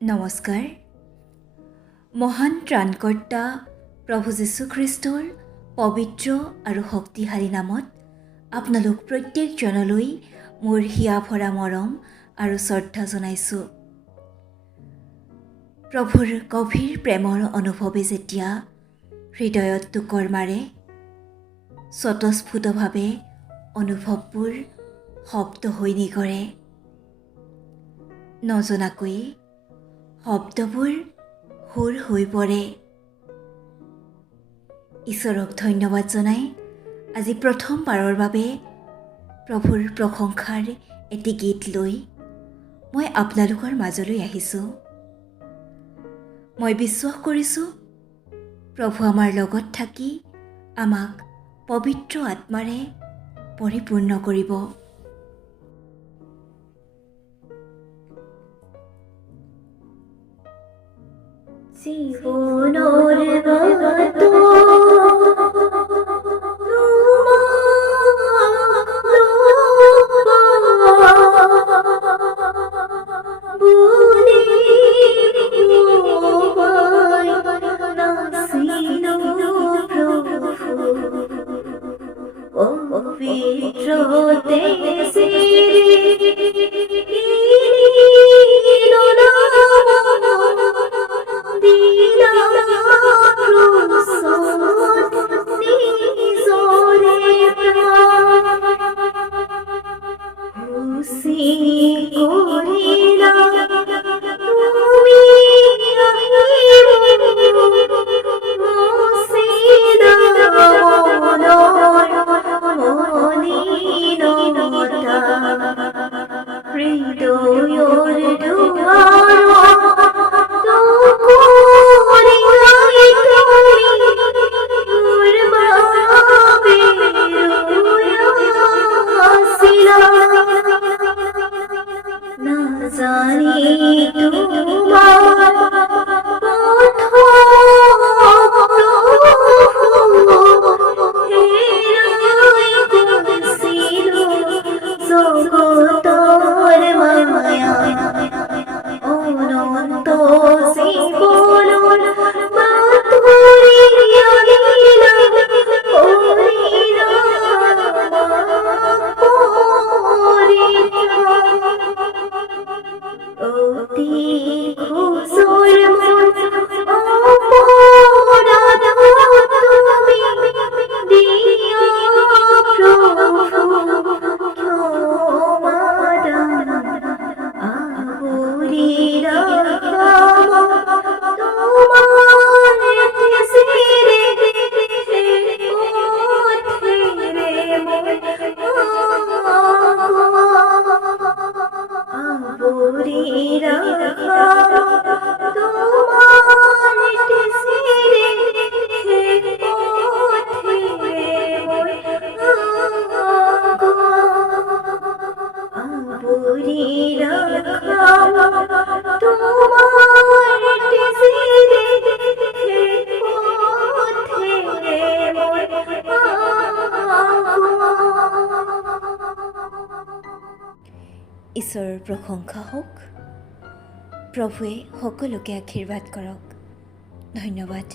নমস্কাৰ। মহান ত্ৰাণকৰ্তা প্ৰভু যীশুখ্ৰীষ্টৰ পবিত্ৰ আৰু শক্তিশালী নামত আপোনালোক প্ৰত্যেকজনলৈ মোৰ হিয়া ভৰা মৰম আৰু শ্ৰদ্ধা জনাইছোঁ। প্ৰভুৰ গভীৰ প্ৰেমৰ অনুভৱে যেতিয়া হৃদয়ত টোকৰ মাৰে, স্বতঃস্ফূৰ্তভাৱে অনুভৱবোৰ শব্দ হৈ নিগৰে। নজনাকৈ শব্দবোৰ সুৰ হৈ পৰে। ঈশ্বৰক ধন্যবাদ জনাই আজি প্ৰথমবাৰৰ বাবে প্ৰভুৰ প্ৰশংসাৰ এটি গীত লৈ মই আপোনালোকৰ মাজলৈ আহিছোঁ। মই বিশ্বাস কৰিছোঁ প্ৰভু আমাৰ লগত থাকি আমাক পবিত্ৰ আত্মাৰে পৰিপূৰ্ণ কৰিব। জীবনৰ বাট ঈশ্বৰৰ প্ৰশংসা হওক। প্ৰভুৱে সকলোকে আশীৰ্বাদ কৰক। ধন্যবাদ।